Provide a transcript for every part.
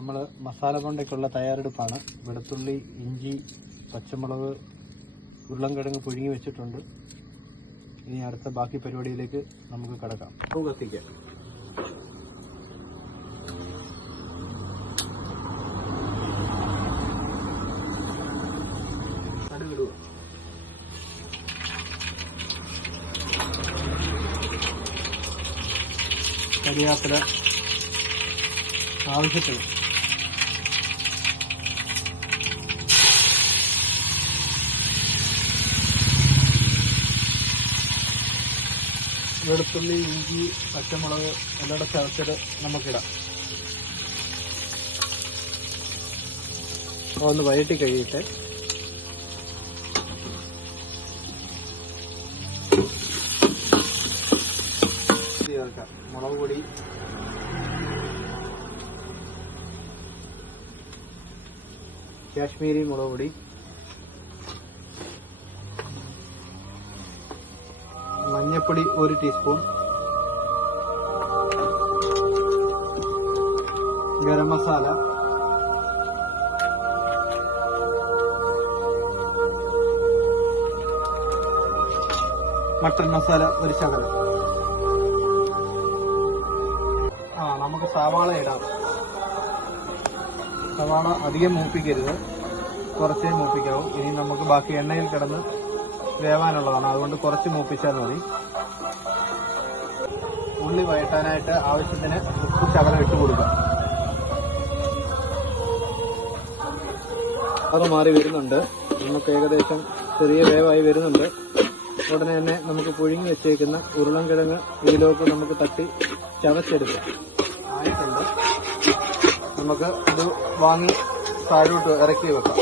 നമ്മൾ മസാല കൊണ്ടൊക്കെയുള്ള തയ്യാറെടുപ്പാണ്. വെളുത്തുള്ളി, ഇഞ്ചി, പച്ചമുളക്, ഉരുളൻകിഴങ്ങ് പുഴുങ്ങി വെച്ചിട്ടുണ്ട്. ഇനി അടുത്ത ബാക്കി പരിപാടിയിലേക്ക് നമുക്ക് കടക്കാം. കത്തിക്കാം. കടുകിടുക. കരിയാപ്പില ആവശ്യത്തിന്. വെളുത്തുള്ളി, ഇഞ്ചി, പച്ചമുളക് എല്ലാം ചതച്ചിട്ട് നമുക്കിടാം. ഒന്ന് വഴറ്റി കഴിയിട്ട് ചേർക്കാം. മുളക് പൊടി, കാശ്മീരി മുളക് പൊടി, മഞ്ഞൾപ്പൊടി 1 ടീസ്പൂൺ, ഗരം മസാല, മട്ടൻ മസാല 1 ശകലം. നമുക്ക് സവാള ഇടാം. സവാള അധികം മൂപ്പിക്കരുത്, കുറച്ചേ മൂപ്പിക്കാവും. ഇനി നമുക്ക് ബാക്കി എണ്ണയിൽ കിടന്ന് വേവാനുള്ളതാണ്, അതുകൊണ്ട് കുറച്ച് മൂപ്പിച്ചാൽ മതി. ഉള്ളി വഴറ്റാനായിട്ട് ആവശ്യത്തിന് ഉപ്പ് ശകലം ഇട്ട് കൊടുക്കാം. അത് മാറി വരുന്നുണ്ട്. നമുക്ക് ഏകദേശം ചെറിയ വേവായി വരുന്നുണ്ട്. ഉടനെ തന്നെ നമുക്ക് പുഴുങ്ങി വെച്ചേക്കുന്ന ഉരുളൻകിഴങ്ങ് ഇതിലേക്ക് നമുക്ക് തട്ടി ചതച്ചെടുക്കാം. ആയിട്ടുണ്ട്. നമുക്ക് ഇത് വാങ്ങി താഴോട്ട് ഇറക്കി വെക്കാം.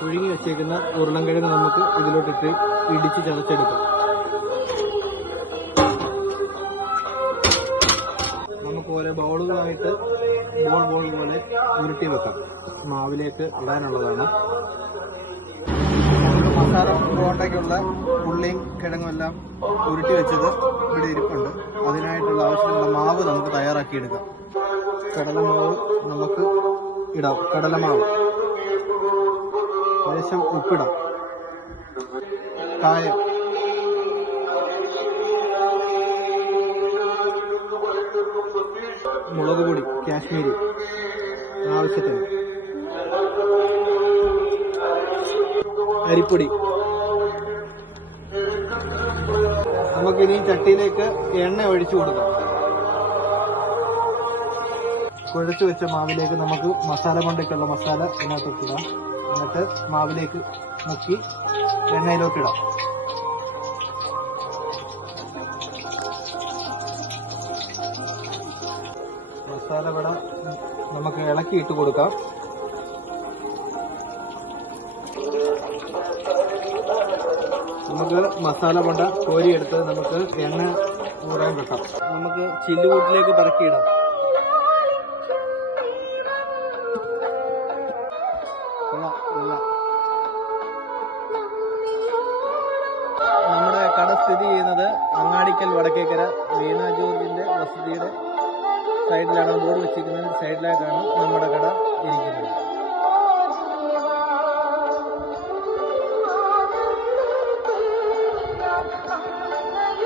പുഴുങ്ങി വെച്ചേക്കുന്ന ഉരുളൻകിഴങ്ങ് നമുക്ക് ഇതിലോട്ടിട്ട് ഇടിച്ച് ചതച്ചെടുക്കാം. നമുക്ക് ഓരോ ബോളുകളായിട്ട് ബോൾ പോലെ ഉരുട്ടി വെക്കാം. മാവിലേക്ക് ഇടാനുള്ളതാണ്. മസാല കൊണ്ടൊക്കെയുള്ള ഉള്ളിയും കിഴങ്ങും എല്ലാം ഉരുട്ടി വെച്ചത് ഇവിടെ ഇരിപ്പുണ്ട്. അതിനായിട്ടുള്ള ആവശ്യമുള്ള മാവ് നമുക്ക് തയ്യാറാക്കിയെടുക്കാം. കടലമാവ് നമുക്ക് ഇടാം. കടലമാവ്, ലേശം ഉപ്പിടാം, കായം, മുളക് പൊടി കാശ്മീരി ആവശ്യത്തിന്, അരിപ്പൊടി. നമുക്കിനി ചട്ടിയിലേക്ക് എണ്ണ ഒഴിച്ചു കൊടുക്കാം. കുഴച്ചു വെച്ച മാവിലേക്ക് നമുക്ക് മസാല കൊണ്ടൊക്കെയുള്ള മസാല ഇതിനകത്തോട്ടിടാം. എന്നിട്ട് മാവിലേക്ക് മുക്കി എണ്ണയിലോട്ടിടാം. മസാല വട നമുക്ക് ഇളക്കിയിട്ട് കൊടുക്കാം. നമുക്ക് മസാല കൊണ്ട കോരിയെടുത്ത് നമുക്ക് എണ്ണ ഊറാൻ വെക്കാം. നമുക്ക് ചില്ലുകൂട്ടിലേക്ക് പറക്കിയിടാം. നമ്മുടെ കട സ്ഥിതി ചെയ്യുന്നത് അങ്ങാടിക്കൽ വടക്കേക്കര വീണ ജോർജിന്റെ വസതിയുടെ സൈഡിലാണ്. ബോർഡ് വെച്ചിരിക്കുന്നതിന് സൈഡിലായിട്ടാണ് നമ്മുടെ കട ഇരിക്കുന്നത്.